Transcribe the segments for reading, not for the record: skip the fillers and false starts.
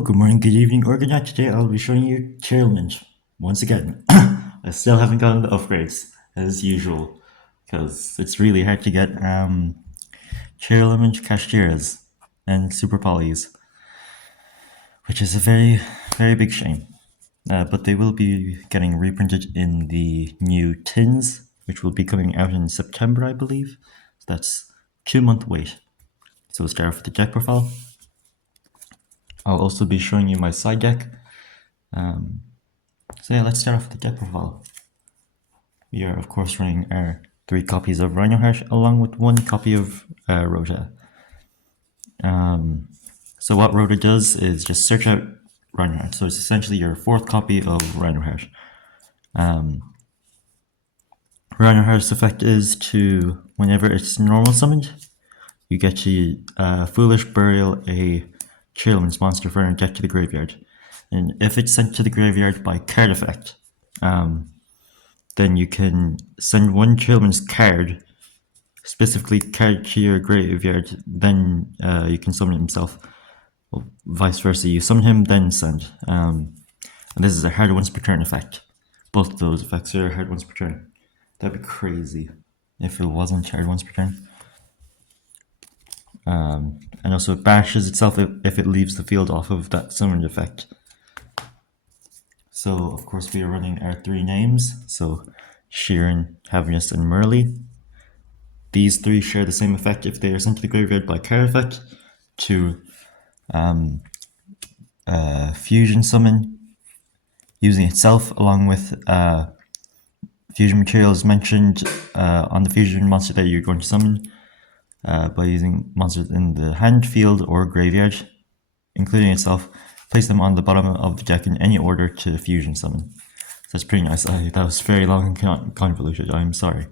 Hello, good morning, good evening, or good night. Today I'll be showing you Tearlaments once again. I still haven't gotten the upgrades as usual because it's really hard to get Tearlament Cashiers and Super Polys, which is a very big shame. But they will be getting reprinted in the new tins, which will be coming out in September, I believe. So that's 2-month wait. So we'll start off with the deck profile. I'll also be showing you my side deck. So yeah, let's start off with the deck profile. We are of course running our 3 copies of Rhinoheart along with 1 copy of Rota. So what Rota does is just search out Rhinoheart. So it's essentially your 4th copy of Rhinoheart. Rhinoheart's effect is to, whenever it's normal summoned, you get to Foolish Burial a Tearlaments monster for a deck to the graveyard. And if it's sent to the graveyard by card effect, then you can send 1 Tearlaments card, specifically card to your graveyard, then you can summon himself. Well, vice versa, you summon him, then send. And this is a hard once per turn effect. Both of those effects are hard once per turn. That'd be crazy if it wasn't hard once per turn. And also it banishes itself if it leaves the field off of that summoned effect. So of course we are running our 3 names, so Sheeran, Havnus, and Merly. These 3 share the same effect if they are sent to the graveyard by card effect to fusion summon using itself along with fusion materials mentioned on the fusion monster that you're going to summon by using monsters in the hand, field, or graveyard, including itself. Place them on the bottom of the deck in any order to fusion summon. So that's pretty nice. That was very long and convoluted, I'm sorry.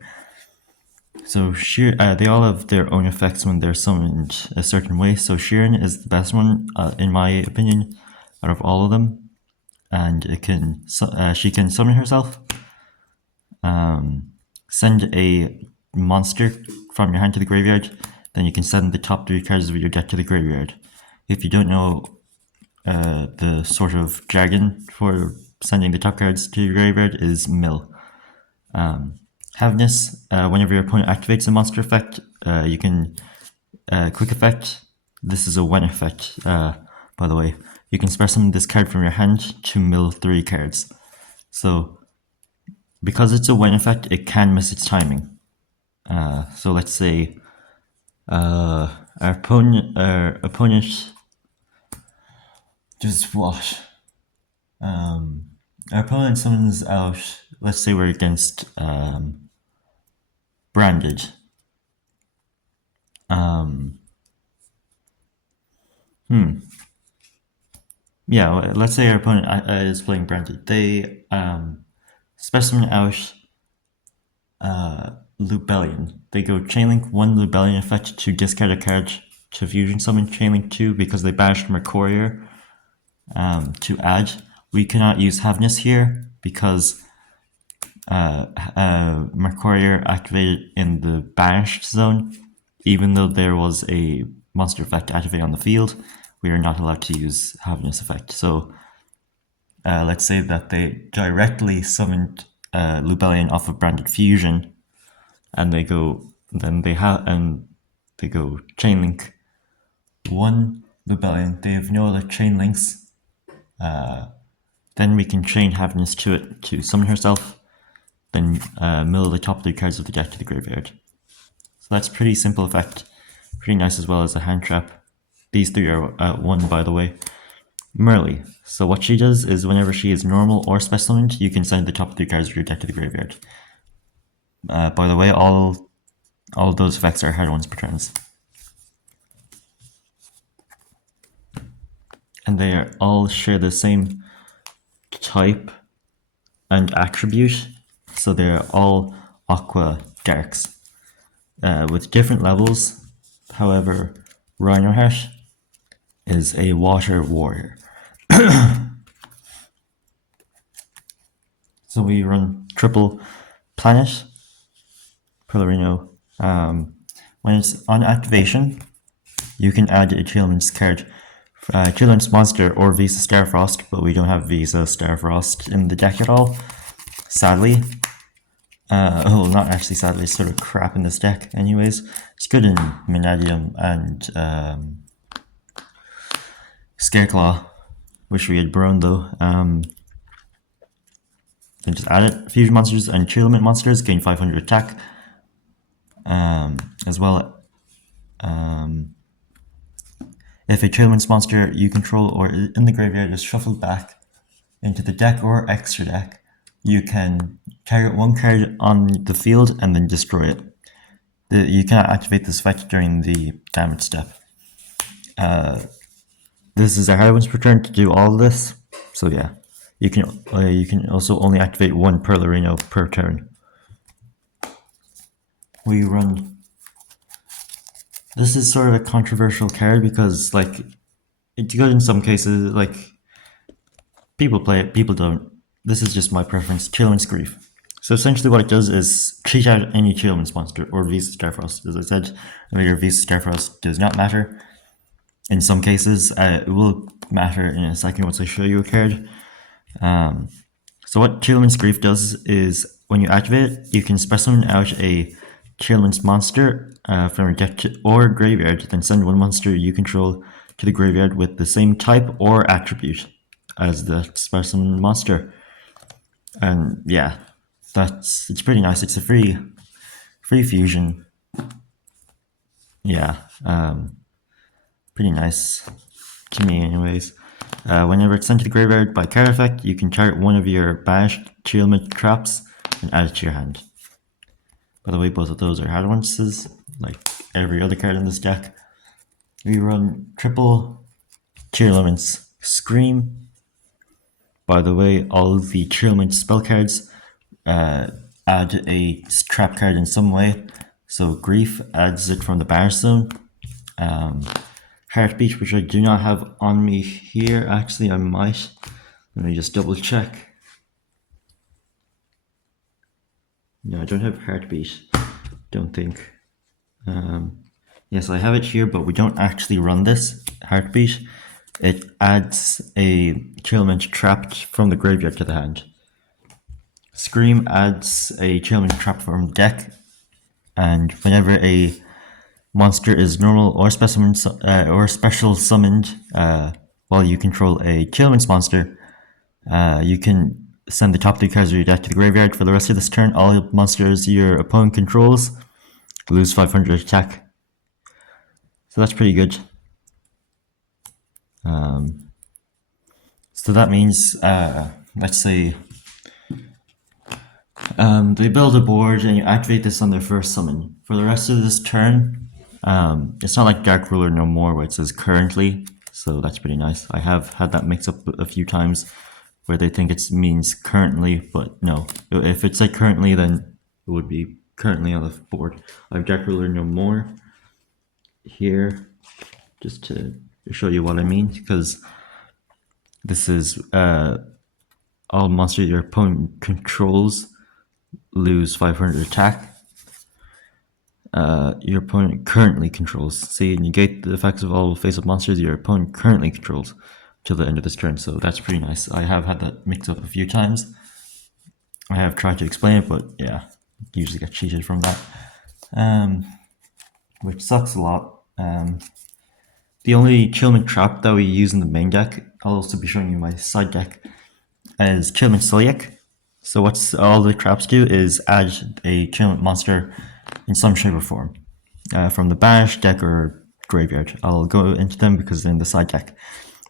So they all have their own effects when they're summoned a certain way. So Sheeran is the best one, in my opinion, out of all of them. And she can summon herself, send a monster from your hand to the graveyard, then you can send the top 3 cards of your deck to the graveyard. If you don't know the sort of jargon for sending the top cards to your graveyard is mill. Havnus, whenever your opponent activates a monster effect, you can quick effect. This is a when effect, by the way. You can special summon this card from your hand to mill 3 cards. So because it's a when effect, it can miss its timing. So let's say our opponent just what? Our opponent summons out, let's say we're against Branded. Yeah, let's say our opponent is playing Branded. They specimen out Lubellion. They go Chainlink 1 Lubellion effect to discard a card to fusion summon Chainlink 2 because they banished Mercourier to add. We cannot use Havnus here because Mercourier activated in the banished zone. Even though there was a monster effect activated on the field, we are not allowed to use Havnus effect. So let's say that they directly summoned Lubellion off of Branded Fusion, and they go Chainlink 1 Lubellion. They have no other chain links. Then we can chain Havnus to it to summon herself, then mill the top 3 cards of the deck to the graveyard. So that's pretty simple effect. Pretty nice as well as a hand trap. These 3 are at 1, by the way. Merly. So what she does is whenever she is normal or special summoned, you can send the top 3 cards of your deck to the graveyard. By the way, all of those effects are hard ones per turns. And they all share the same type and attribute. So they're all Aqua Darks with different levels. However, Rhinoheart is a Water Warrior. So we run triple Planet, Pillarino. When it's on activation, you can add a Tearlaments card Tearlaments Monster or Visa Starfrost, but we don't have Visa Starfrost in the deck at all, sadly. Oh, not actually sadly, it's sort of crap in this deck anyways. It's good in Manadium and Scareclaw. Wish we had Brone though. And just add it. Fusion monsters and Tearlament monsters gain 500 attack. As well, if a Tearlaments monster you control or in the graveyard is shuffled back into the deck or extra deck, you can target one card on the field and then destroy it. You cannot activate this effect during the damage step. This is a Heroine's return to do all of this, so yeah. You can also only activate one Perlarino per turn. We run. This is sort of a controversial card because, like, it's good in some cases. Like, people play it, people don't. This is just my preference. Tearlaments Grief. So essentially, what it does is cheat out any Tearlaments monster or Visa Starfrost. As I said earlier, Visa Starfrost does not matter. In some cases, it will matter in a second once I show you a card. So what Tearlaments Grief does is, when you activate it, you can specimen out a Tearlaments monster from your deck or graveyard, then send one monster you control to the graveyard with the same type or attribute as the specimen monster. And yeah, it's pretty nice. It's a free fusion. Yeah, pretty nice to me anyways. Whenever it's sent to the graveyard by card effect, you can target one of your banished Tearlament traps and add it to your hand. By the way, both of those are Heroines, like every other card in this deck. We run triple Tearlaments Scream. By the way, all the Tearlament spell cards add a trap card in some way. So Grief adds it from the Banish Zone. Heartbeat, which I do not have on me here. Actually, I might. Let me just double check. No, I don't have Heartbeat. Don't think. Yes, I have it here, but we don't actually run this Heartbeat. It adds a Tearlament trap from the graveyard to the hand. Scream adds a Tearlament trap from the deck, and whenever a monster is normal or specimen or special summoned while you control a Tearlaments monster, you can send the top 3 cards of your deck to the graveyard. For the rest of this turn, all monsters your opponent controls lose 500 attack. So that's pretty good. So that means, let's say, they build a board and you activate this on their first summon. For the rest of this turn, it's not like Dark Ruler No More where it says currently, so that's pretty nice. I have had that mix up a few times where they think it means currently, but no. If it said currently, then it would be currently on the board. I have Dark Ruler No More here, just to show you what I mean, because this is all monsters your opponent controls lose 500 attack. Your opponent currently controls. See, negate the effects of all face-up monsters your opponent currently controls till the end of this turn, so that's pretty nice. I have had that mixed up a few times. I have tried to explain it, but yeah, usually get cheated from that, which sucks a lot. The only Tearlament trap that we use in the main deck, I'll also be showing you my side deck, is Tearlament Celiac. So what all the traps do is add a Tearlament monster in some shape or form from the Banish deck or graveyard. I'll go into them because they're in the side deck.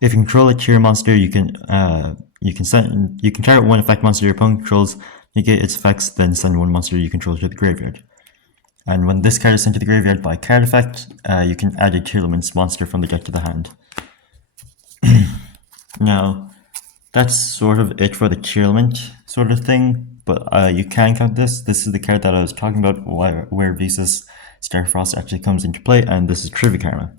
If you control a tier monster, you can target one effect monster your opponent controls, negate its effects, then send one monster you control to the graveyard. And when this card is sent to the graveyard by card effect, you can add a Tearlaments monster from the deck to the hand. Now, that's sort of it for the Tearlament sort of thing, but you can count this. This is the card that I was talking about where Visa Starfrost actually comes into play, and this is Trivia Karma.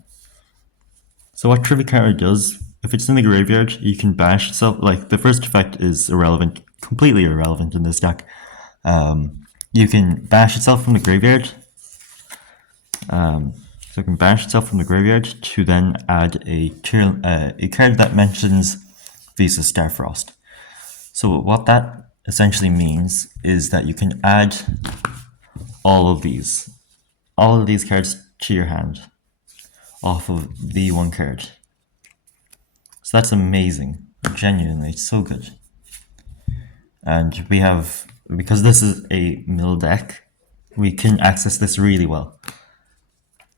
So what Trivia Karma does, if it's in the graveyard, you can banish itself. Like, the first effect is irrelevant, completely irrelevant in this deck. You can banish itself from the graveyard. So it can banish itself from the graveyard to then add a card that mentions Visa Starfrost. So what that essentially means is that you can add all of these cards to your hand off of the one card. So that's amazing. Genuinely, it's so good. And we have, because this is a mill deck, we can access this really well.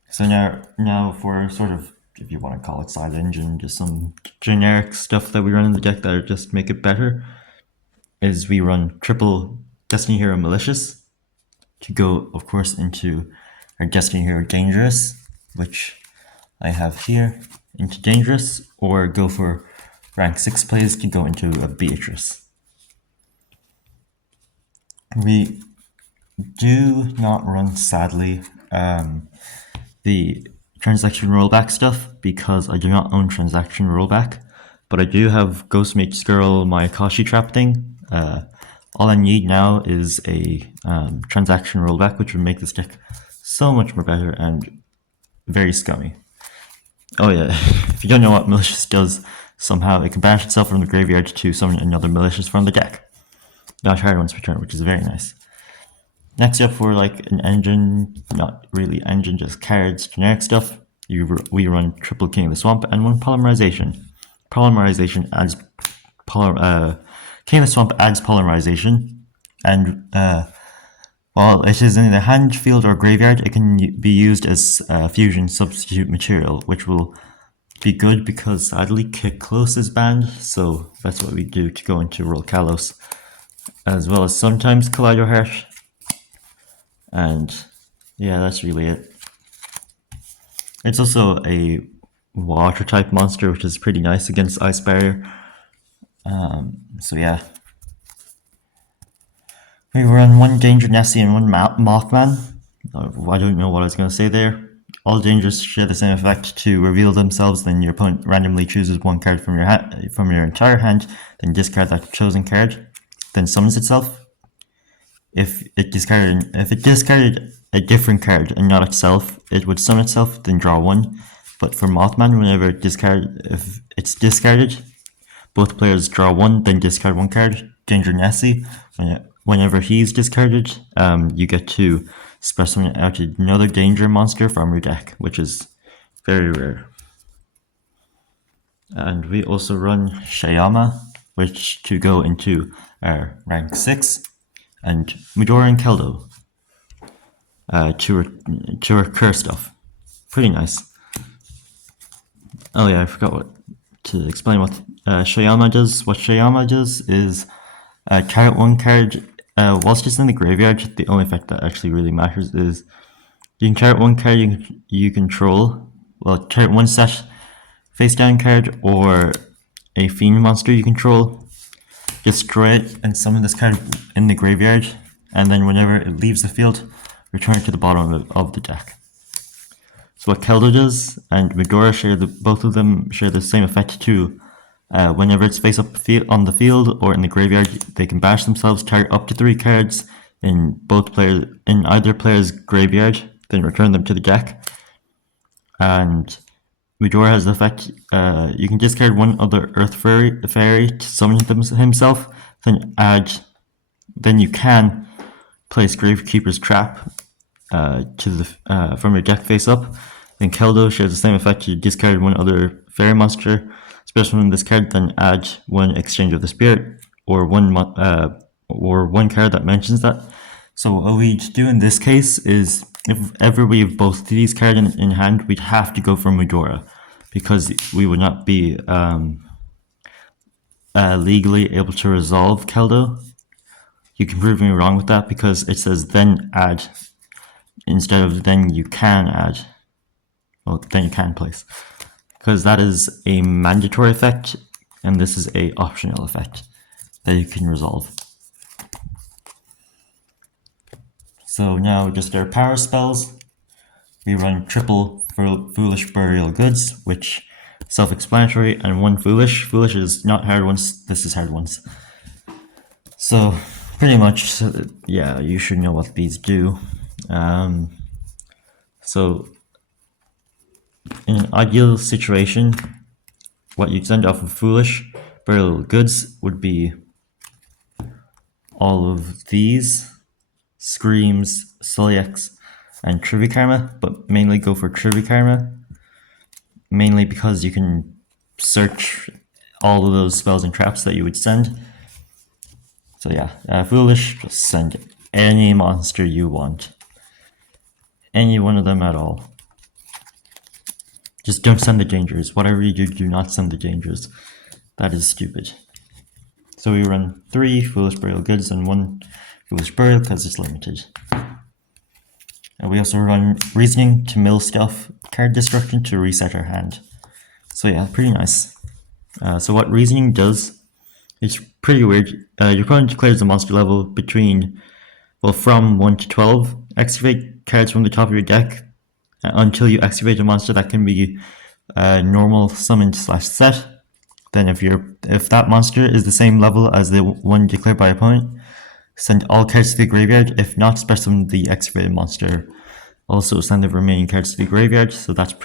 So now for sort of, if you want to call it side engine, just some generic stuff that we run in the deck that just make it better, is we run triple Destiny Hero Malicious to go, of course, into our Destiny Hero Dangerous, which I have here, into Dangerous, or go for rank 6 plays to go into a Beatrice. We do not run, sadly, the transaction rollback stuff because I do not own transaction rollback, but I do have Ghost Mage Girl Mayakashi trap thing. All I need now is a transaction rollback, which would make this deck so much more better and very scummy. Oh yeah, if you don't know what Malicious does, somehow it can banish itself from the graveyard to summon another Malicious from the deck. Not hard once per turn, which is very nice. Next up, for like an engine, not really engine, just cards, generic stuff, we run triple King of the Swamp and one Polymerization. Polymerization adds King of the Swamp adds Polymerization, and while it is in the hand, field, or graveyard, it can be used as fusion substitute material, which will be good because sadly Kick Close is banned, so that's what we do to go into Roll Kalos, as well as sometimes Kaleido Heart. And yeah, that's really it. It's also a water type monster, which is pretty nice against Ice Barrier. So yeah. We run one Danger Nessie and one Mothman. I don't know what I was going to say there. All dangers share the same effect to reveal themselves, then your opponent randomly chooses one card from your entire hand, then discard that chosen card, then summons itself. If it discarded a different card and not itself, it would summon itself, then draw one. But for Mothman, if it's discarded, both players draw one, then discard one card. Danger Nessie, whenever he's discarded, you get to special summon out another danger monster from your deck, which is very rare. And we also run Shayama, which to go into our rank 6, and Midora and Keldo to recur stuff. Pretty nice. Oh yeah, I forgot to explain what Shayama does. What Shayama does is target one card whilst it's in the graveyard. The only effect that actually really matters is you can target one card you control. Well, target one set face down card or a fiend monster you control. Destroy it and summon this card in the graveyard, and then whenever it leaves the field, return it to the bottom of the deck. So what Keldo does and Midora both of them share the same effect too. Whenever it's face up on the field or in the graveyard, they can bash themselves, target up to 3 cards in either player's graveyard, then return them to the deck. And Midora has the effect, you can discard one other Earth Fairy to summon himself, then you can place Gravekeeper's Trap from your deck face up. Then Keldo shares the same effect, you discard one other fairy monster, special summon this card, then add one Exchange of the Spirit, or one card that mentions that. So what we do in this case is, if ever we have both these cards in hand, we'd have to go for Midora, because we would not be legally able to resolve Keldo. You can prove me wrong with that, because it says then add instead of then you can add. Well, then you can place, because that is a mandatory effect and this is a optional effect that you can resolve. So now just our power spells. We run triple Foolish Burial Goods, which is self-explanatory, and one Foolish. Foolish is not hard ones, this is hard ones. So pretty much, yeah, you should know what these do. So In an ideal situation, what you'd send off of Foolish Burial Goods would be all of these: Screams, Sully-X, and Trivia Karma, but mainly go for Trivia Karma, mainly because you can search all of those spells and traps that you would send. So yeah, Foolish, just send any monster you want. Any one of them at all. Just don't send the dangers. Whatever you do not send the dangers. That is stupid. So we run 3 Foolish Burial Goods and 1 Foolish Burial because it's limited. And we also run Reasoning to mill stuff, Card Destruction to reset our hand. So yeah, pretty nice. So what Reasoning does, it's pretty weird. Your opponent declares the monster level from 1 to 12. Excavate cards from the top of your deck until you excavate a monster that can be normal, summoned / set. Then if that monster is the same level as the one declared by opponent, send all cards to the graveyard. If not, special the excavated monster. Also send the remaining cards to the graveyard. So that's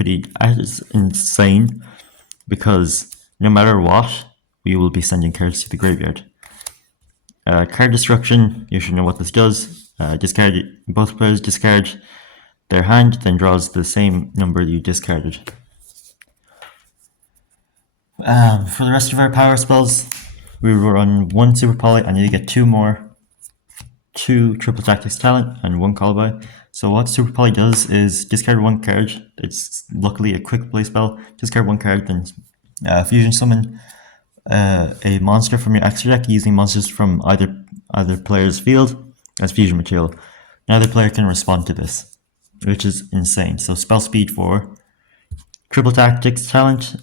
insane, because no matter what, we will be sending cards to the graveyard. Card Destruction, you should know what this does. Both players discard their hand, then draws the same number you discarded. For the rest of our power spells, we will run 1 Super Poly, and you get 2 more. 2 Triple Tactics Talent and 1 Callby. So what Super Poly does is discard 1 card. It's luckily a quick play spell. Discard 1 card, then Fusion Summon a monster from your extra deck using monsters from either player's field as fusion material. Neither player can respond to this, which is insane. So spell speed 4. Triple Tactics Talent.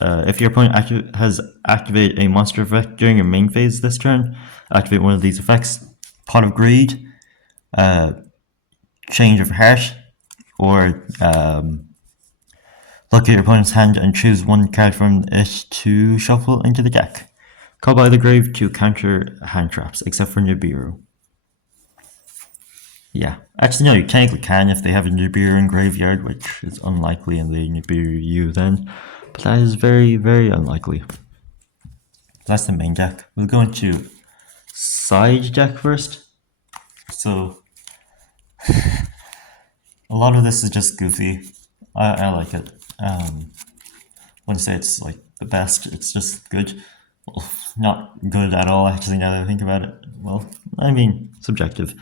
If your opponent has activated a monster effect during your main phase this turn, activate one of these effects: Pot of Greed, Change of Heart, or look at your opponent's hand and choose 1 card from it to shuffle into the deck. Call by the grave to counter hand traps, except for Nibiru. Yeah, actually no, you technically can if they have a Nibiru in graveyard, which is unlikely in the Nibiru then. But that is very, very unlikely. That's the main deck. We'll go into side deck first. So a lot of this is just goofy. I like it. I wouldn't say it's like the best, it's just good. Well, not good at all, actually, now that I think about it. Well, I mean, subjective.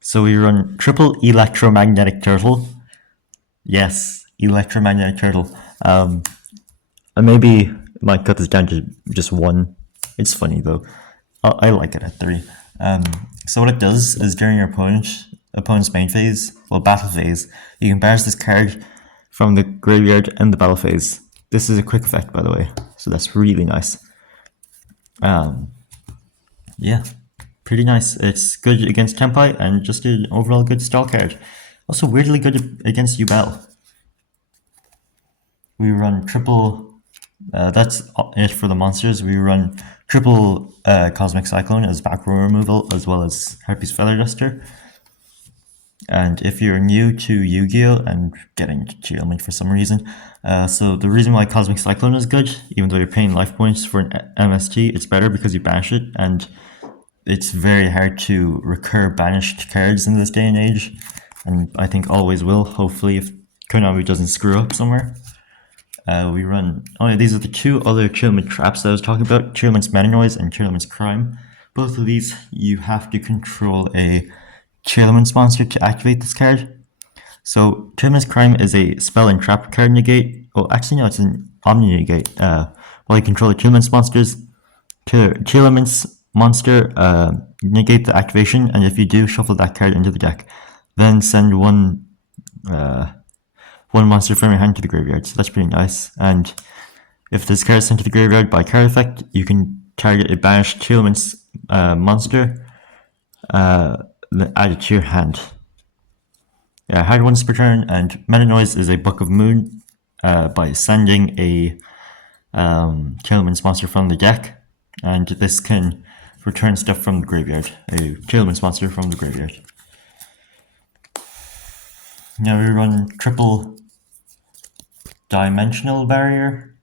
So we run triple Electromagnetic Turtle. Yes, Electromagnetic Turtle. I maybe might cut this down to just 1. It's funny though. I like it at 3. So what it does is during your opponent's main phase, battle phase, you can banish this card from the graveyard and the battle phase. This is a quick effect, by the way, so that's really nice. Yeah, pretty nice. It's good against Tempai and just an overall good stall card. Also weirdly good against Yubel. We run triple. That's it for the monsters. We run triple Cosmic Cyclone as back row removal, as well as Harpy's Feather Duster. And if you're new to Yu-Gi-Oh! And getting Tearlaments for some reason, so the reason why Cosmic Cyclone is good, even though you're paying life points for an MST, it's better because you banish it, and it's very hard to recur banished cards in this day and age, and I think always will, hopefully, if Konami doesn't screw up somewhere. We run, these are the 2 other Tearlament traps that I was talking about, Tearlament's Meta Noise and Tearlament's Crime. Both of these, you have to control a Tearlament's monster to activate this card. So Tearlament's Crime is a spell and trap card negate. Well, actually no, it's an Omni negate. While you control the Tearlament's monsters, Tearlament's monster negate the activation, and if you do, shuffle that card into the deck. Then send one monster from your hand to the graveyard. So that's pretty nice. And if this card is sent to the graveyard by card effect, you can target a banished Tearlament's monster, then add it to your hand. Yeah, hard once per turn, and Meta Noise is a Book of Moon by sending a Tearlament's monster from the deck, and this can return stuff from the graveyard, a Tearlament's monster from the graveyard. Now we run triple Dimensional Barrier.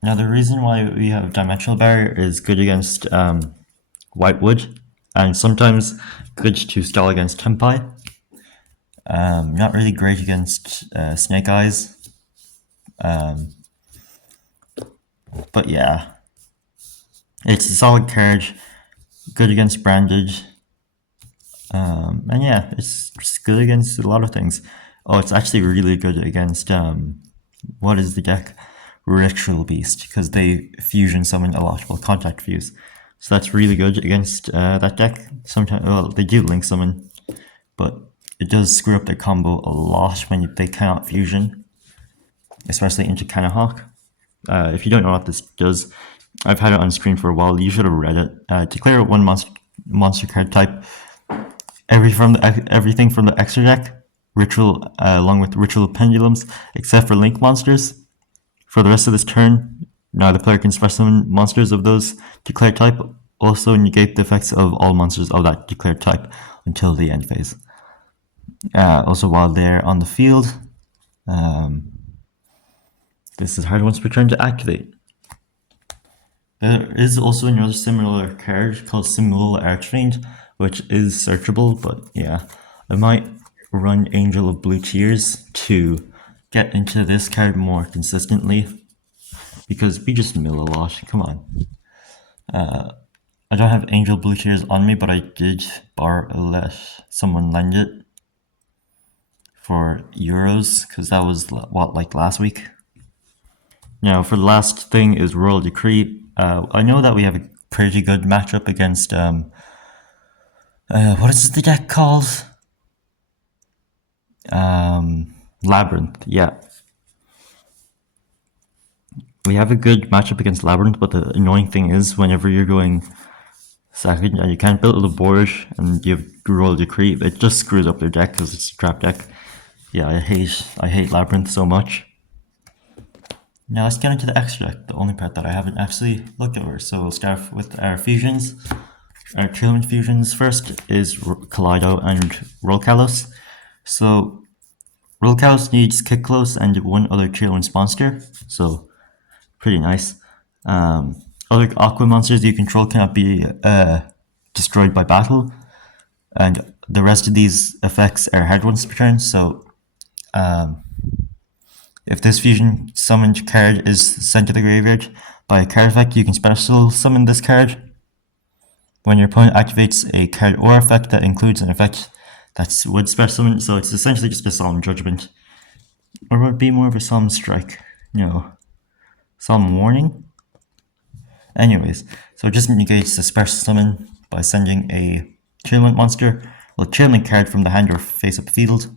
Now the reason why we have Dimensional Barrier is good against White Wood, and sometimes good to stall against Tempai. Not really great against Snake Eyes. But yeah, it's a solid card, good against Branded. And yeah, it's just good against a lot of things. Oh, it's actually really good against, what is the deck? Ritual Beast, because they fusion summon a lot, well, contact fuse. So that's really good against that deck. Sometimes, well, they do link summon, but it does screw up their combo a lot when they cannot fusion, especially into Kanahawk. If you don't know what this does, I've had it on screen for a while. You should have read it. Declare one monster card type. Everything from the extra deck, ritual along with ritual pendulums, except for link monsters. For the rest of this turn, now the player can special summon monsters of those declared type. Also negate the effects of all monsters of that declared type until the end phase. Also, while they're on the field, this is hard once per turn to activate. There is also another similar card called Simul Archfiend, which is searchable, but yeah, I might run Angel of Blue Tears to get into this card more consistently, because we just mill a lot, come on. I don't have Angel Blue Tears on me, but I did let someone lend it for Euros, because that was, what, like last week? Now, for the last thing is Royal Decree. I know that we have a pretty good matchup against, what is the deck called? Labyrinth, yeah. We have a good matchup against Labyrinth, but the annoying thing is whenever you're going second and you can't build a board and you have Royal Decree, it just screws up their deck because it's a trap deck. Yeah, I hate Labyrinth so much. Now let's get into the extra deck, the only part that I haven't actually looked over. So we'll start with our fusions. Our Tearlaments fusions first is Kaleido and Rolkalos. So Rolkalos needs Kick Close and one other Tearlaments monster, so pretty nice. Other Aqua monsters you control cannot be destroyed by battle, and the rest of these effects are hard ones per turn, so if this fusion summoned card is sent to the graveyard by a card effect, you can special summon this card. When your opponent activates a card or effect that includes an effect that's would special summon, so it's essentially just a Solemn Judgment. Or would it be more of a Solemn Strike? No. Solemn Warning? Anyways, so it just negates the special summon by sending a Tearlament monster, well, Tearlament card from the hand or face up field.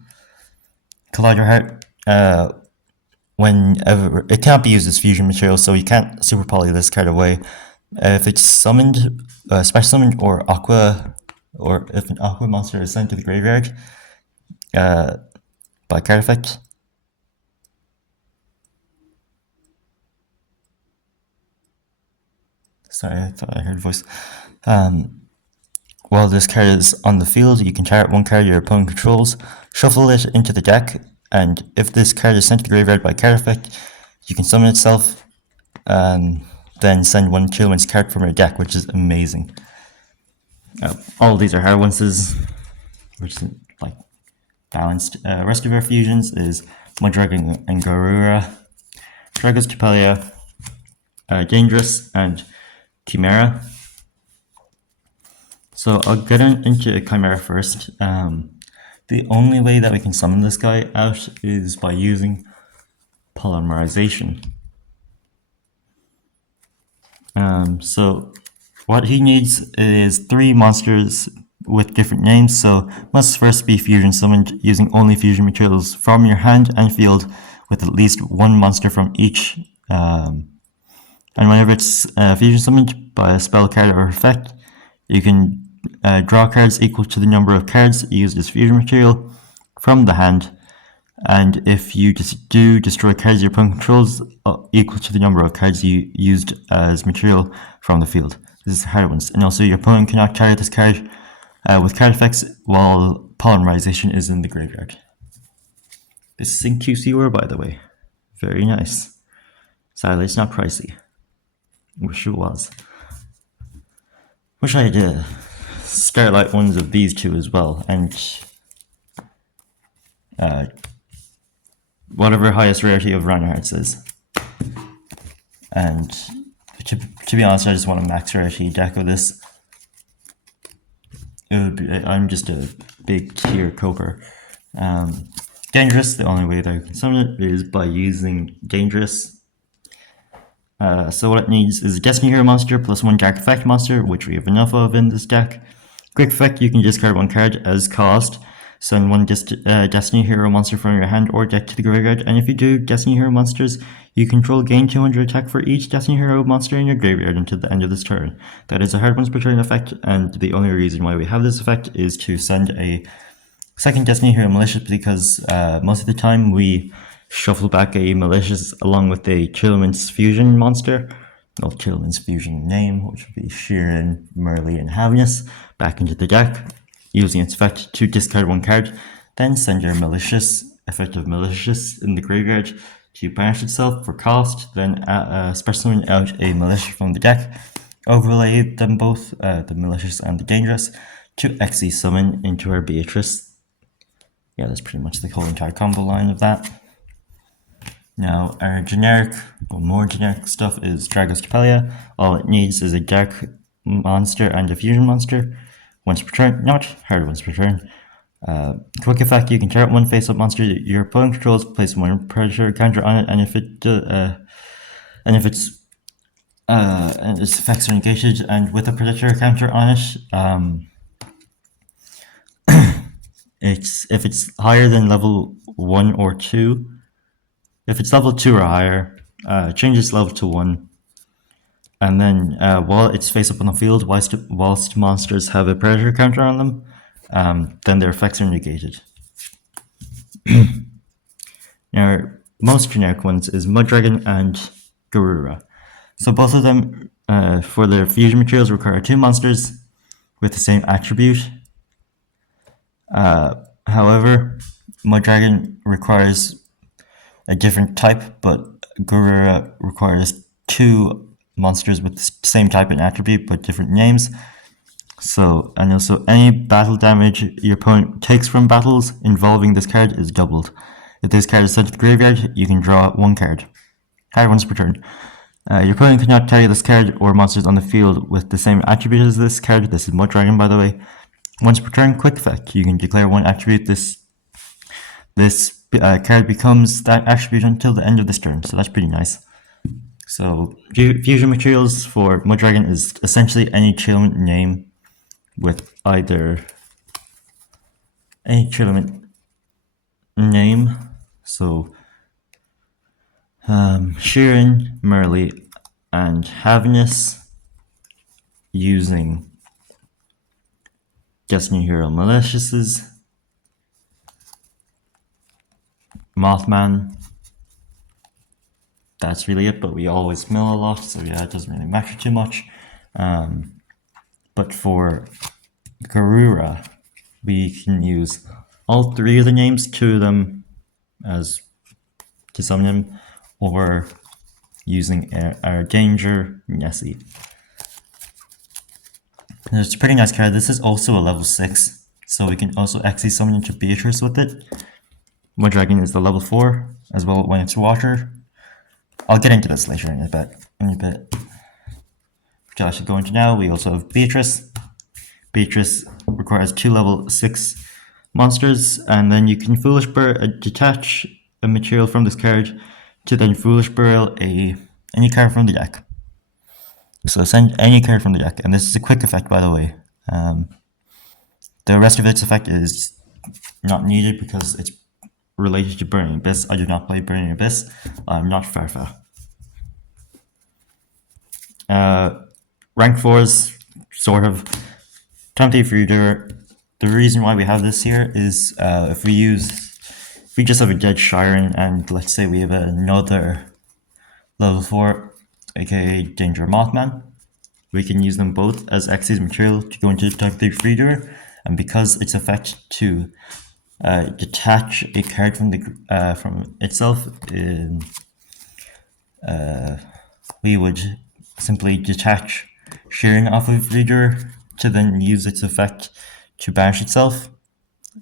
Collider Heart, whenever it can't be used as fusion material, so you can't super poly this card away. If it's summoned, special summoned, or aqua, or if an aqua monster is sent to the graveyard by card effect. Sorry, I thought I heard a voice. While this card is on the field, you can target one card your opponent controls, shuffle it into the deck, and if this card is sent to the graveyard by card effect, you can summon itself and then send one Tearlaments card from your deck, which is amazing. All of these are hard ones, which is like balanced. Rest of our fusions is Mudragon and Garura, Dragos Capelia, Dangerous, and Chimera. So I'll get into Chimera first. The only way that we can summon this guy out is by using Polymerization. So what he needs is 3 monsters with different names, so must first be fusion summoned using only fusion materials from your hand and field with at least 1 monster from each. And whenever it's fusion summoned by a spell card or effect, you can draw cards equal to the number of cards used as fusion material from the hand, and if you do destroy cards your opponent controls, equal to the number of cards you used as material from the field. This is hard ones, and also your opponent cannot carry this card with card effects while Polymerization is in the graveyard. This is in QCR, by the way. Very nice. Sadly, it's not pricey. Wish it was. Wish I had Starlight ones of these two as well, and whatever highest rarity of Reinhardt's is. And to be honest, I just want a max rarity deck of this. I'm just a big tier coper. Dangerous, the only way that I can summon it is by using Dangerous. So what it needs is a Destiny Hero monster plus one Dark Effect monster, which we have enough of in this deck. Quick Effect, you can discard one card as cost. Send one Destiny Hero monster from your hand or deck to the graveyard, and if you do Destiny Hero monsters, you control gain 200 attack for each Destiny Hero monster in your graveyard until the end of this turn. That is a hard once per turn effect, and the only reason why we have this effect is to send a second Destiny Hero Malicious, because most of the time we shuffle back a Malicious along with a Tearlaments Fusion monster, well, Tearlaments Fusion name, which would be Sheeran, Merly, and Havness, back into the deck, using its effect to discard one card, then send your Malicious, effective Malicious, in the graveyard to banish itself for cost, then special summon out a Malicious from the deck, overlay them both, the Malicious and the Dangerous, to Xe summon into our Beatrice. Yeah, that's pretty much the whole entire combo line of that. Now, our generic, or more generic stuff is Dragos Capelia. All it needs is a dark monster and a fusion monster. Once per turn, not hard once per turn. Quick effect, you can target one face-up monster your opponent controls, place one pressure counter on it, and if its effects are negated and with a predator counter on it, if it's higher than level 1 or 2, if it's level 2 or higher, change its level to 1. And then while it's face up on the field, whilst monsters have a predator counter on them, then their effects are negated. Now, most generic ones is Muddragon and Garura. So both of them, for their fusion materials, require 2 monsters with the same attribute. However, Muddragon requires a different type, but Garura requires 2 monsters with the same type and attribute but different names. So, and also any battle damage your opponent takes from battles involving this card is doubled. If this card is sent to the graveyard, you can draw 1 card. Card once per turn. Your opponent cannot target this card or monsters on the field with the same attribute as this card. This is Muddragon, by the way. Once per turn, quick effect. You can declare 1 attribute. This card becomes that attribute until the end of this turn, so that's pretty nice. So, fusion materials for Muddragon is essentially any Tearlament name with either any Tearlament name. So, Sheeran, Merly, and Havness, using Destiny Hero Maliciouses, Mothman. That's really it, but we always mill a lot, so yeah, it doesn't really matter too much. But for Garura, we can use all 3 of the names, 2 of them as to summon him, or using our Danger Nessie. And it's a pretty nice card. This is also a level 6, so we can also Xe summon into Beatrice with it. Muddragon is the level 4 as well when it's water. I'll get into this later in a bit. Which I should go into now. We also have Beatrice. Beatrice requires 2 level 6 monsters, and then you can detach a material from this card to then Foolish Burial any card from the deck. So send any card from the deck, and this is a quick effect, by the way. The rest of its effect is not needed because it's related to Burning Abyss. I do not play Burning Abyss. I'm not Farfa. Rank 4s, sort of. Time Thief Reader. The reason why we have this here is if we just have a dead Shiren, and let's say we have another level 4, aka Danger Mothman, we can use them both as Xyz material to go into Time Thief Reader, and because its effect to detach a card from itself. We would simply detach Shearing off of Leader to then use its effect to banish itself.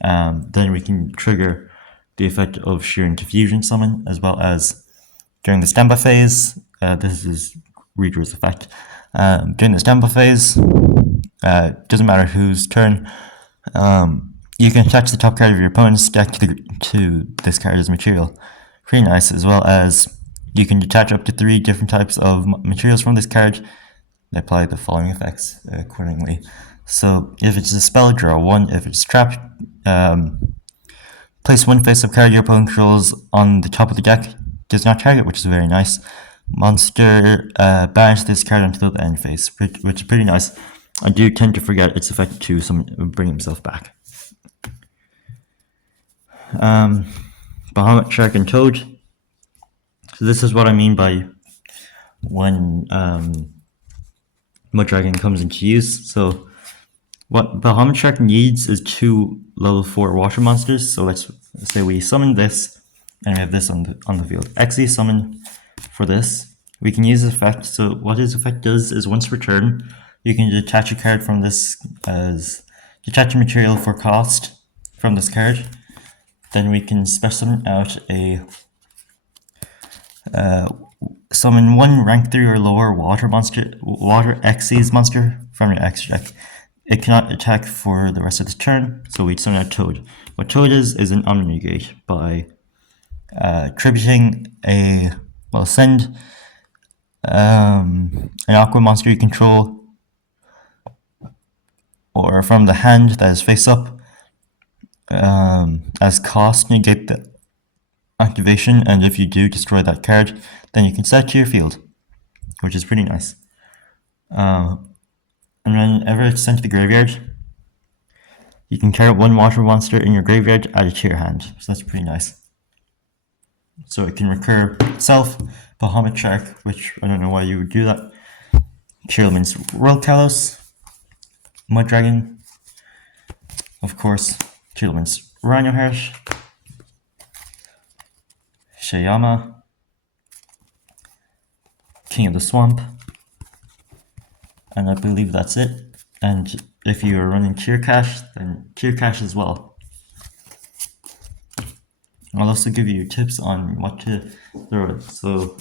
Then we can trigger the effect of Shearing to Fusion Summon, as well as during the standby phase. This is Reader's effect. During the standby phase, doesn't matter whose turn, you can attach the top card of your opponent's deck to this card as material. Pretty nice, as well as you can detach up to 3 different types of materials from this card and apply the following effects accordingly. So if it's a spell, draw 1. If it's trapped, place 1 face-up card your opponent controls on the top of the deck. Does not target, which is very nice. Monster, banish this card until the end phase, which is pretty nice. I do tend to forget its effect to bring himself back. Bahamut, Shark, and Toad. So this is what I mean by when Mud Dragon comes into use. So what Bahamut Shark needs is 2 level 4 water monsters. So let's say we summon this, and we have this on the field. Xe summon for this. We can use this effect. So what his effect does is once per turn, you can detach a card from this as detach a material for cost from this card. Then we can special summon out a summon 1 rank 3 or lower water Xyz monster from your X deck. It cannot attack for the rest of the turn, so we summon out Toad. What Toad is an omni-negate by tributing send an aqua monster you control or from the hand that is face up as cost, negate the activation, and if you do destroy that card, then you can set it to your field, which is pretty nice. And whenever it's sent to the graveyard, you can carry 1 water monster in your graveyard, add it to your hand, so that's pretty nice. So it can recur itself, Bahamut Shark, which I don't know why you would do that, Tearlaments, World Kalos, Mud Dragon, of course, Tearlaments, Rhino Heart, Shayama, King of the Swamp, and I believe that's it. And if you are running Tear Cache, then Tear Cache as well. I'll also give you tips on what to throw it. So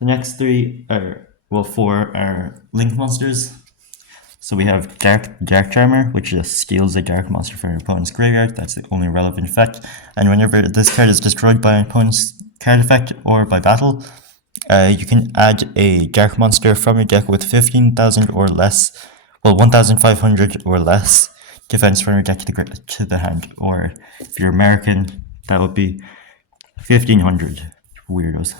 the next 4 are Link monsters. So we have Dark Charmer, which just steals a dark monster from your opponent's graveyard. That's the only relevant effect. And whenever this card is destroyed by an opponent's card effect or by battle, you can add a dark monster from your deck with 15,000 or less, 1,500 or less defense from your deck to the hand. Or if you're American, that would be 1,500. Weirdos.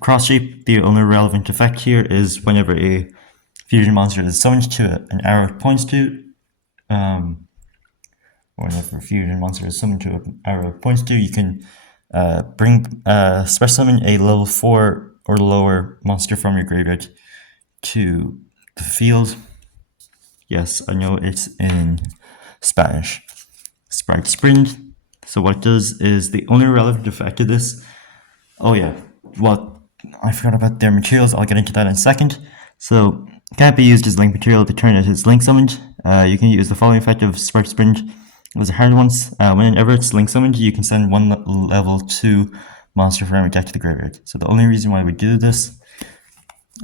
Cross Shape, the only relevant effect here is whenever a fusion monster is summoned to an arrow it points to, whenever a fusion monster is summoned to an arrow it points to, you can special summon a level 4 or lower monster from your graveyard to the field. Yes, I know it's in Spanish. Sprite Sprint. So what it does is the only relevant effect of this. Oh yeah, well, I forgot about their materials. I'll get into that in a second. So it can't be used as link material to turn it as link summoned. You can use the following effect of Sprite Sprint as a hard once. Whenever it's link summoned, you can send 1 level 2 monster from your deck to the graveyard. So the only reason why we do this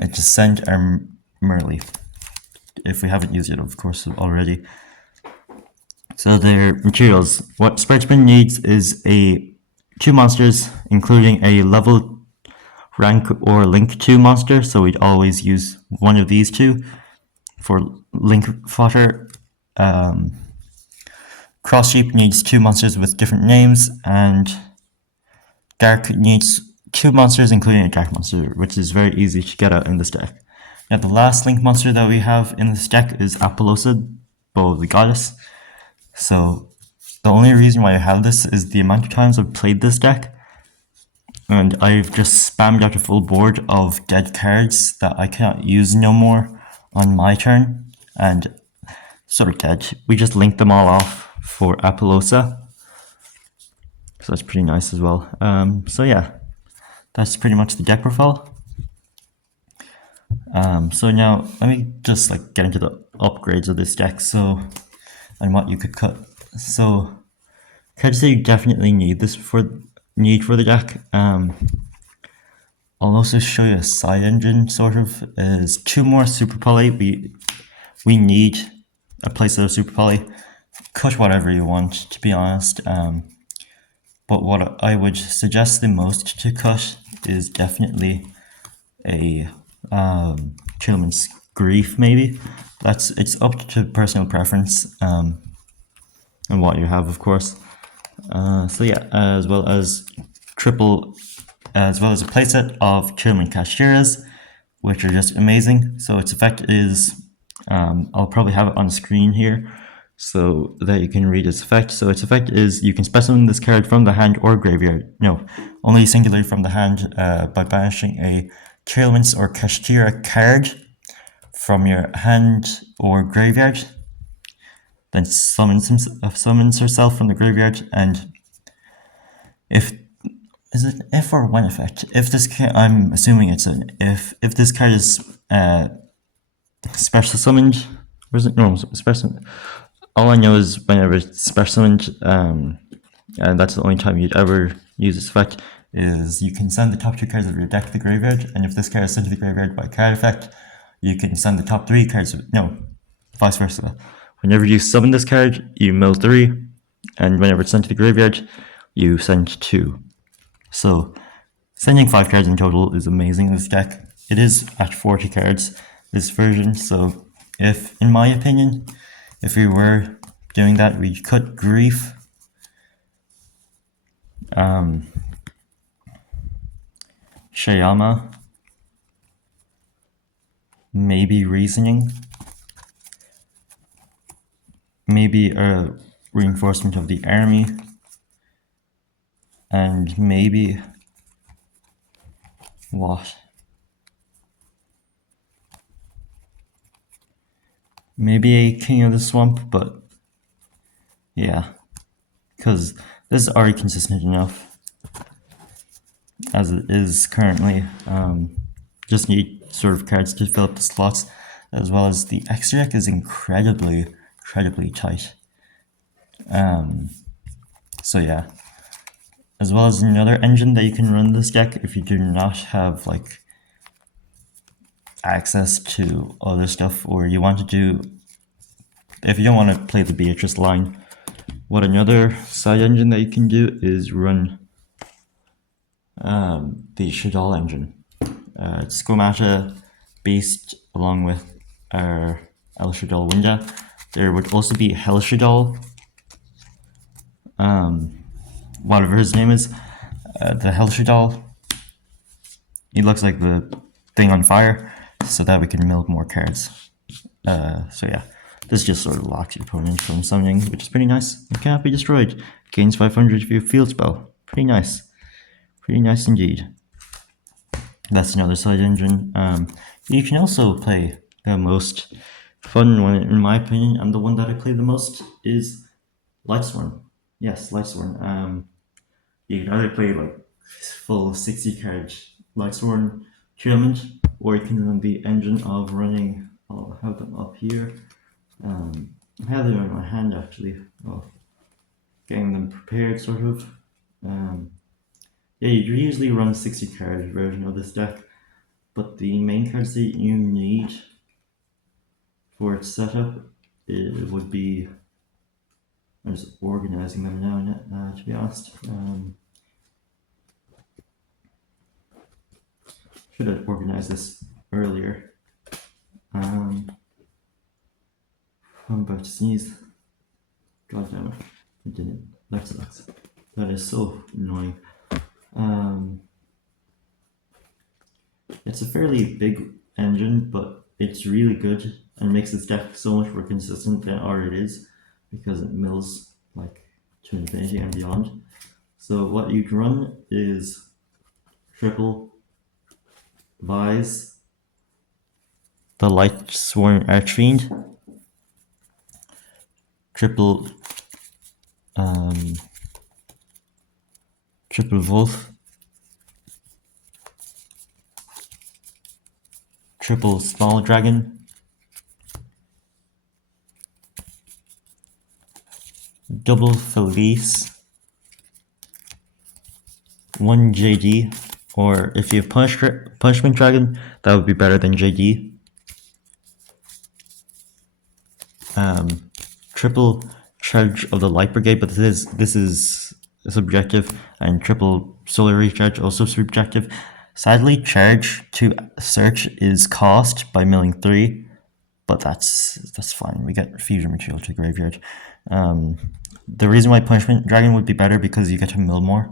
is to send our Merly, if we haven't used it, of course, already. So their materials. What Sprite Sprint needs is 2 monsters, including a level rank or link 2 monster. So we'd always use one of these 2 for link fodder. Cross Sheep needs 2 monsters with different names, and Dark needs 2 monsters, including a Dark monster, which is very easy to get out in this deck. Now the last link monster that we have in this deck is Apollosa, Bow of the Goddess. So the only reason why I have this is the amount of times I've played this deck, and I've just spammed out a full board of dead cards that I cannot use no more on my turn, and sort of dead. We just linked them all off for Apollosa, so that's pretty nice as well. So yeah, that's pretty much the deck profile. So now let me just like get into the upgrades of this deck. So and what you could cut. So cards that you definitely need for the deck. I'll also show you a side engine sort of. Is 2 more Super Poly. We need a playset of Super Poly. Cut whatever you want, to be honest. But what I would suggest the most to cut is definitely a Tearlaments Grief, maybe. It's up to personal preference and what you have, of course. So yeah, as well as a playset of Tearlament Cashiers, which are just amazing. So its effect is, I'll probably have it on screen here so that you can read its effect. So its effect is you can specimen this card from the hand or graveyard. No, only singularly from the hand by banishing a Tearlaments or Kashtira card from your hand or graveyard. Then summons herself from the graveyard, and if is it if or when effect? If this I'm assuming it's an if this card is special summoned, or is it no special? All I know is whenever it's special summoned, and that's the only time you'd ever use this effect, is you can send the top 2 cards of your deck to the graveyard, and if this card is sent to the graveyard by card effect, you can send the top 3 cards. No, vice versa. Whenever you summon this card, you mill 3, and whenever it's sent to the graveyard, you send 2. So sending 5 cards in total is amazing in this deck. It is at 40 cards, this version, so in my opinion, if we were doing that, we could Grief, Shayama, maybe Reasoning, maybe a reinforcement of the army, and maybe what? Maybe a King of the Swamp, but yeah, because this is already consistent enough as it is currently. Just need sort of cards to fill up the slots, as well as the extra deck is incredibly tight. So yeah, as well as another engine that you can run this deck if you do not have like access to other stuff, or you want to do, if you don't want to play the Beatrice line, what another side engine that you can do is run the Shadal engine. It's Squamata based along with our El Shadal Winda. There would also be Hell Shadal, whatever his name is, the Hell Shadal. He looks like the thing on fire, so that we can milk more cards. So yeah, this just sort of locks your opponent from summoning, which is pretty nice. It cannot be destroyed. Gains 500 if you field spell. Pretty nice. Pretty nice indeed. That's another side engine. You can also play the most fun one, in my opinion, and the one that I play the most is Lightsworn. Yes, Lightsworn. You can either play like full 60 card Lightsworn Tearlament, or you can run the engine of running. I'll have them up here. I have them in my hand actually. Oh, getting them prepared, sort of. Yeah, you usually run a 60 card version of this deck, but the main cards that you need for its setup, it would be, I'm just organizing them now, to be honest. Should have organized this earlier. I'm about to sneeze. God damn it, I didn't. That sucks. That is so annoying. It's a fairly big engine, but it's really good and makes this deck so much more consistent than it already is, because it mills like to infinity and beyond. So what you'd run is triple Vise, the Lightsworn Archfiend, triple wolf, triple small dragon, double Felice, 1 JD, or if you have punishment dragon, that would be better than JD. Triple charge of the light brigade, but this is subjective, and triple solar recharge also subjective. Sadly, charge to search is cost by milling 3, but that's fine. We get fusion material to graveyard. The reason why punishment dragon would be better because you get to mill more.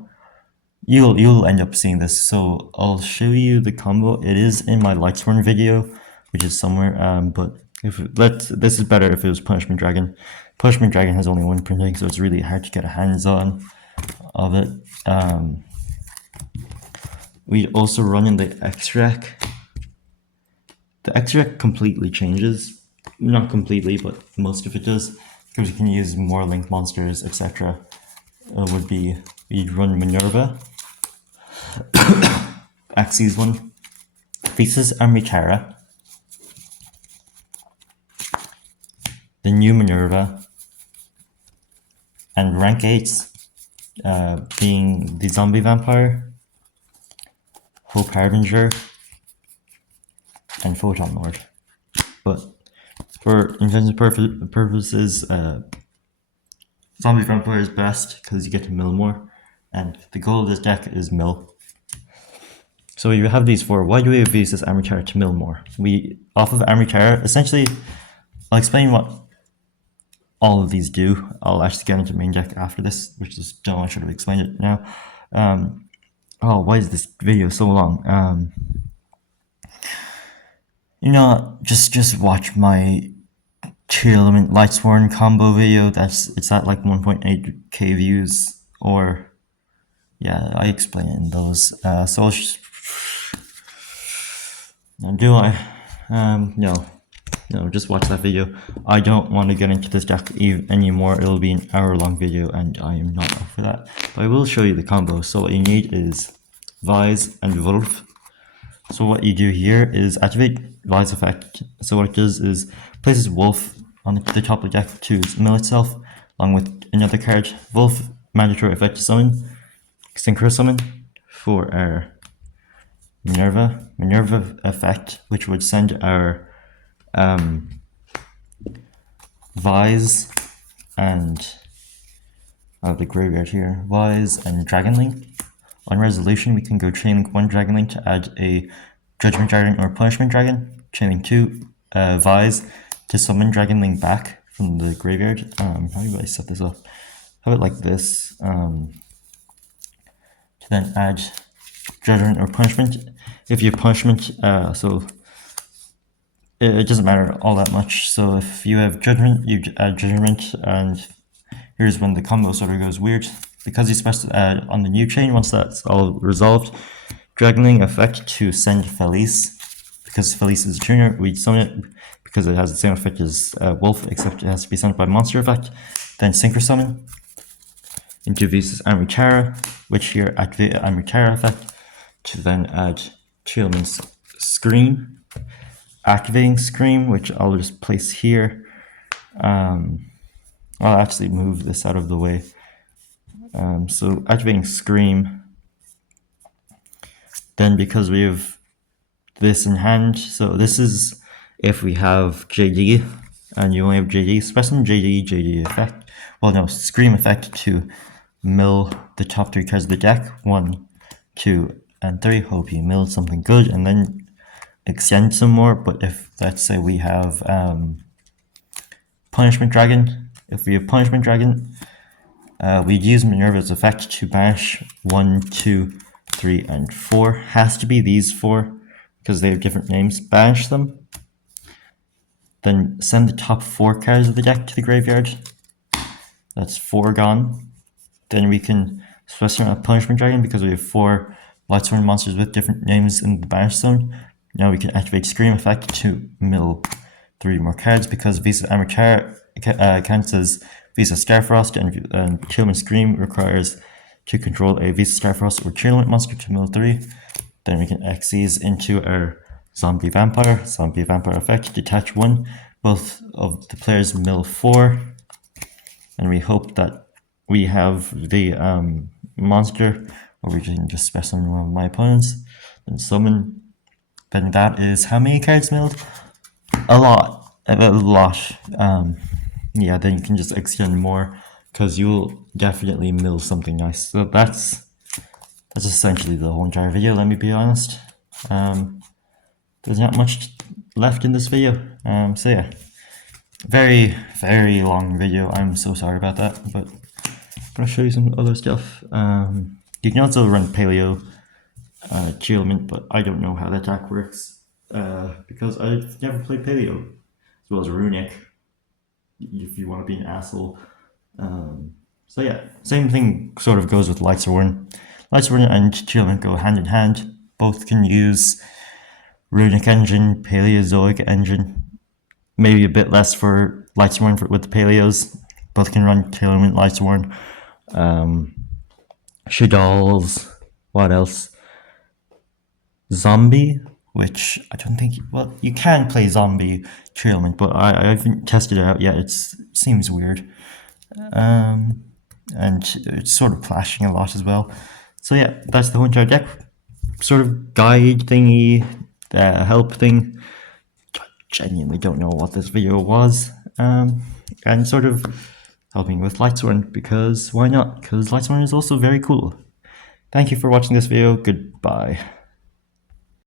You'll end up seeing this, so I'll show you the combo. It is in my Lightsworn video, which is somewhere. But this is better if it was punishment dragon. Punishment dragon has only 1 printing, so it's really hard to get a hands on of it. We also run in the X-Rec. The X-Rec completely changes, not completely, but most of it does, because you can use more link monsters, etc. Would be we'd run Minerva, Axes one, Thesis Armitara, the new Minerva, and rank 8s being the Zombie Vampire, Hope Harbinger, and Photon Lord. But for intended purposes, Zombie Vampire is best because you get to mill more, and the goal of this deck is mill. So you have these 4. Why do we use this Armitara to mill more? We, off of Armitara, essentially, I'll explain what all of these do. I'll actually get into main deck after this, which is dumb, I should have explained it now. Oh, why is this video so long? You know, just watch my Tearlaments Lightsworn combo video. It's at like 1.8k views, or yeah, I explain it in those. So I'll do I? No, just watch that video. I don't want to get into this deck anymore. It'll be an hour-long video, and I am not up for that. But I will show you the combo. So what you need is Vise and Wolf. So what you do here is activate Vise effect. So what it does is places Wolf on the top of the deck to mill itself, along with another card. Wolf mandatory effect to summon, synchro summon for our Minerva effect, which would send our Vise and the graveyard here, Vise and Dragonlink. On resolution, we can go Chainlink 1 Dragonlink to add a Judgment Dragon or Punishment Dragon, Chainlink 2 Vise to summon Dragonlink back from the graveyard. How do I set this up? Have it like this, to then add Judgment or Punishment. If you have Punishment, so it doesn't matter all that much. So if you have Judgment, you add Judgment, and here's when the combo sort of goes weird. Because you're supposed to add on the new chain, once that's all resolved, Dragonlink effect to send Felice. Because Felice is a tuner, we summon it because it has the same effect as Wolf, except it has to be summoned by monster effect. Then Synchro Summon into Visas Armitara, which here activate Armitara effect to then add Tearlaments Scream. Activating Scream, which I'll just place here. I'll actually move this out of the way. So activating Scream, then because we have this in hand, so this is if we have JD and you only have JD, specimen JD effect, well no, Scream effect to mill the top 3 cards of the deck, 1, 2, and 3, hope you mill something good, and then extend some more. But if, let's say we have Punishment Dragon, if we have Punishment Dragon, we'd use Minerva's effect to banish 1, 2, 3, and 4. Has to be these 4 because they have different names. Banish them. Then send the top 4 cards of the deck to the graveyard. That's 4 gone. Then we can specify a Punishment Dragon because we have 4 Lightsworn monsters with different names in the banish zone. Now we can activate Scream effect to mill 3 more cards because Visa Armor counts as Visa Starfrost, and Tearlaments Scream requires to control a Visa Starfrost or Tearlament monster to mill 3. Then we can X these into our Zombie Vampire effect, detach 1. Both of the players mill 4. And we hope that we have the monster, or we can just special summon one of my opponents, then summon. Then that is how many cards milled? A lot. Yeah, then you can just extend more, because you'll definitely mill something nice. So that's essentially the whole entire video, let me be honest. There's not much left in this video. So yeah. Very, very long video. I'm so sorry about that, but I'm gonna show you some other stuff. You can also run Paleo Tearlament, but I don't know how that attack works because I've never played Paleo, as well as Runic, if you want to be an asshole. So yeah, same thing sort of goes with Lightsworn. Lightsworn and Tearlament go hand in hand. Both can use Runic Engine, Paleozoic Engine. Maybe a bit less for Lightsworn with the Paleos. Both can run Tearlament, Lightsworn. Shadol's, what else? Zombie, which I don't think, well, you can play Zombie Tearlament, but I haven't tested it out yet. It seems weird. And it's sort of clashing a lot as well. So yeah, that's the whole entire deck. Sort of guide thingy, help thing. Genuinely don't know what this video was. And sort of helping with Lightsworn, because why not? Because Lightsworn is also very cool. Thank you for watching this video. Goodbye.